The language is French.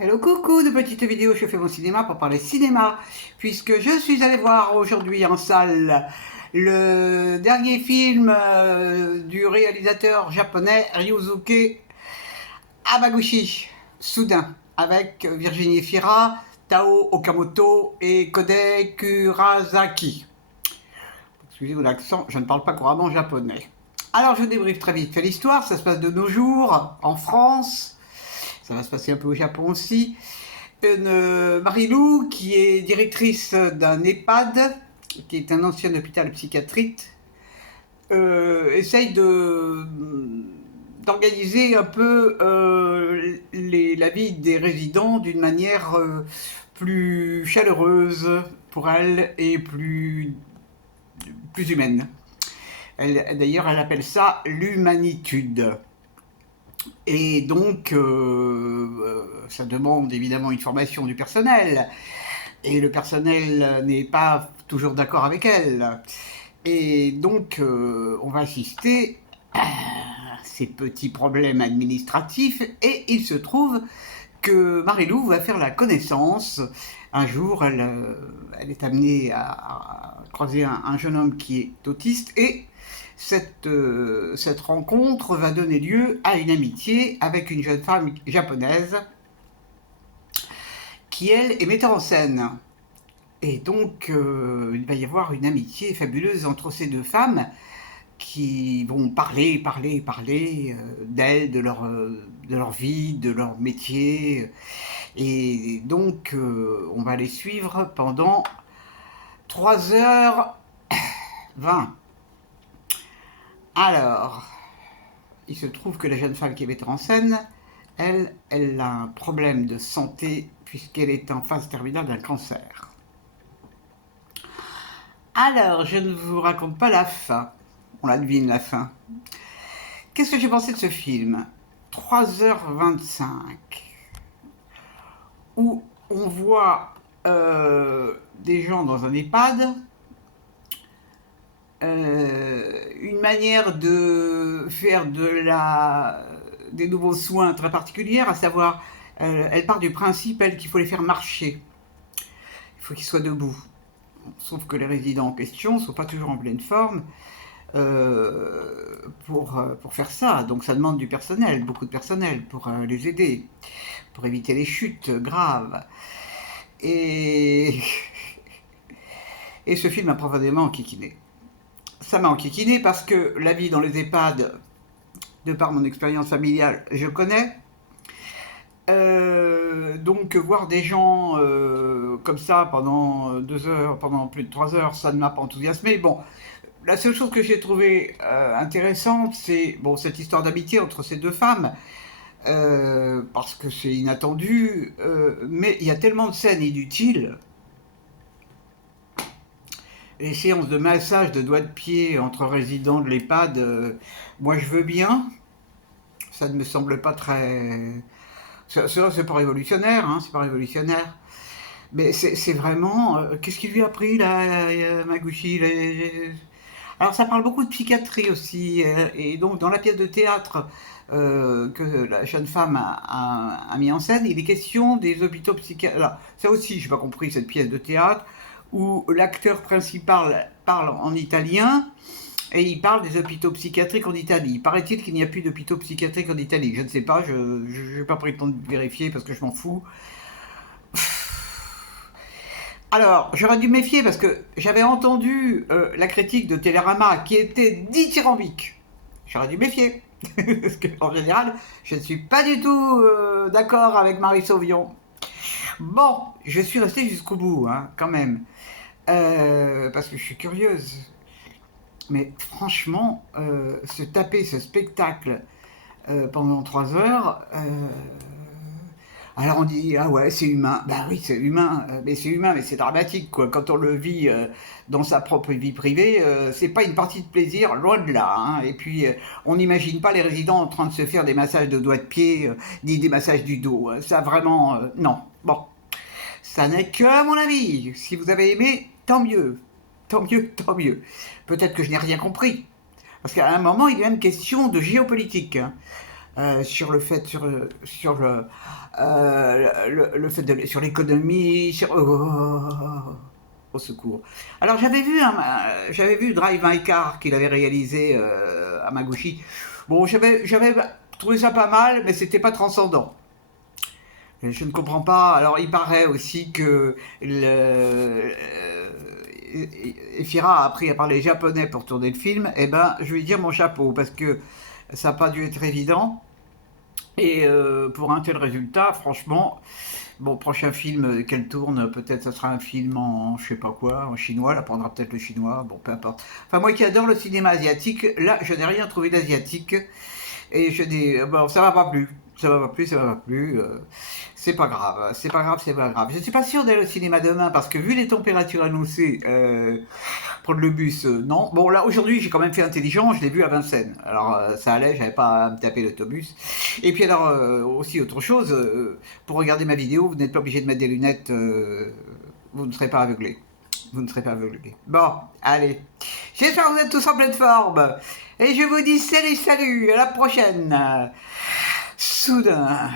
Hello coucou, de petites vidéos, je fais mon cinéma pour parler cinéma, puisque je suis allé voir aujourd'hui en salle le dernier film du réalisateur japonais Ryusuke Hamaguchi, Soudain, avec Virginie Fira, Tao Okamoto et Kodei Kurasaki. Excusez-moi l'accent, je ne parle pas couramment japonais. Alors je débriefe très vite fait l'histoire, ça se passe de nos jours, en France. Ça va se passer un peu au Japon aussi. Marie-Lou, qui est directrice d'un EHPAD, qui est un ancien hôpital psychiatrique, essaye d'organiser un peu la vie des résidents d'une manière plus chaleureuse pour elle et plus humaine. D'ailleurs, elle appelle ça l'humanitude. Et donc, ça demande évidemment une formation du personnel. Et le personnel n'est pas toujours d'accord avec elle. Et donc, on va assister à ces petits problèmes administratifs. Et il se trouve que Marie-Lou va faire la connaissance. Un jour, elle est amenée à croiser un jeune homme qui est autiste et cette rencontre va donner lieu à une amitié avec une jeune femme japonaise qui, elle, est metteur en scène. Et donc, il va y avoir une amitié fabuleuse entre ces deux femmes qui vont parler d'elles, de leur vie, de leur métier. Et donc, on va les suivre pendant 3h20. Alors, il se trouve que la jeune femme qui est metteur en scène, elle a un problème de santé puisqu'elle est en phase terminale d'un cancer. Alors, je ne vous raconte pas la fin. On la devine, la fin. Qu'est-ce que j'ai pensé de ce film ? 3h25, où on voit des gens dans un EHPAD, une manière de faire des nouveaux soins très particuliers, à savoir, elle part du principe, elle, qu'il faut les faire marcher. Il faut qu'ils soient debout. Sauf que les résidents en question ne sont pas toujours en pleine forme pour faire ça. Donc ça demande du personnel, beaucoup de personnel, pour les aider, pour éviter les chutes graves. Et ce film m'a profondément enquiquiné. Ça m'a enquiquiné parce que la vie dans les EHPAD, de par mon expérience familiale, je connais. Donc voir des gens comme ça pendant 2 heures, pendant plus de 3 heures, ça ne m'a pas enthousiasmé. Bon, la seule chose que j'ai trouvée intéressante, c'est cette histoire d'amitié entre ces deux femmes, parce que c'est inattendu, mais il y a tellement de scènes inutiles. Les séances de massage de doigts de pied entre résidents de l'EHPAD, moi je veux bien. Ça ne me semble pas très... C'est pas révolutionnaire, hein, c'est pas révolutionnaire. Mais c'est vraiment... qu'est-ce qu'il lui a pris, là, Hamaguchi ? Alors ça parle beaucoup de psychiatrie aussi, et donc dans la pièce de théâtre que la jeune femme a mis en scène, il est question des hôpitaux psychiatriques. Alors ça aussi, je n'ai pas compris cette pièce de théâtre, où l'acteur principal parle en italien, et il parle des hôpitaux psychiatriques en Italie. Paraît-il qu'il n'y a plus d'hôpitaux psychiatriques en Italie. Je ne sais pas, je n'ai pas pris le temps de vérifier parce que je m'en fous. Alors, j'aurais dû me méfier parce que j'avais entendu la critique de Télérama qui était dithyrambique. J'aurais dû me méfier. Parce qu'en général, je ne suis pas du tout d'accord avec Marie Sauvion. Bon, je suis restée jusqu'au bout, hein, quand même. Parce que je suis curieuse. Mais franchement, se taper ce spectacle pendant 3 heures... alors on dit, ah ouais, c'est humain. Bah oui, c'est humain, mais c'est dramatique, quoi. Quand on le vit dans sa propre vie privée, c'est pas une partie de plaisir, loin de là. Hein. Et puis, on n'imagine pas les résidents en train de se faire des massages de doigts de pied, ni des massages du dos. Ça, vraiment, non. Bon, ça n'est que mon avis. Si vous avez aimé, tant mieux. Tant mieux, tant mieux. Peut-être que je n'ai rien compris. Parce qu'à un moment, il est même question de géopolitique. Hein. sur le fait, le fait sur l'économie, au secours. Alors j'avais vu Drive My Car qu'il avait réalisé à Maguchi. Bon, j'avais trouvé ça pas mal, mais c'était pas transcendant. Je ne comprends pas. Alors, il paraît aussi que Efira a appris à parler japonais pour tourner le film. Eh ben, je vais dire mon chapeau parce que ça n'a pas dû être évident. Et pour un tel résultat, franchement, bon, prochain film qu'elle tourne, peut-être ça sera un film en je sais pas quoi, en chinois, elle apprendra peut-être le chinois, bon, peu importe. Enfin, moi qui adore le cinéma asiatique, là, je n'ai rien trouvé d'asiatique. Et je dis, bon, ça va pas plus. Ça va pas plus, ça va pas plus. C'est pas grave, c'est pas grave, c'est pas grave. Je suis pas sûr d'aller au cinéma demain parce que vu les températures annoncées, prendre le bus, non. Bon, là, aujourd'hui, j'ai quand même fait intelligent, je l'ai vu à Vincennes. Alors, ça allait, j'avais pas à me taper l'autobus. Et puis, alors, aussi autre chose, pour regarder ma vidéo, vous n'êtes pas obligé de mettre des lunettes, vous ne serez pas aveuglé. Vous ne serez pas aveuglé. Bon, allez. J'espère que vous êtes tous en pleine forme. Et je vous dis salut, salut, à la prochaine. Soudain.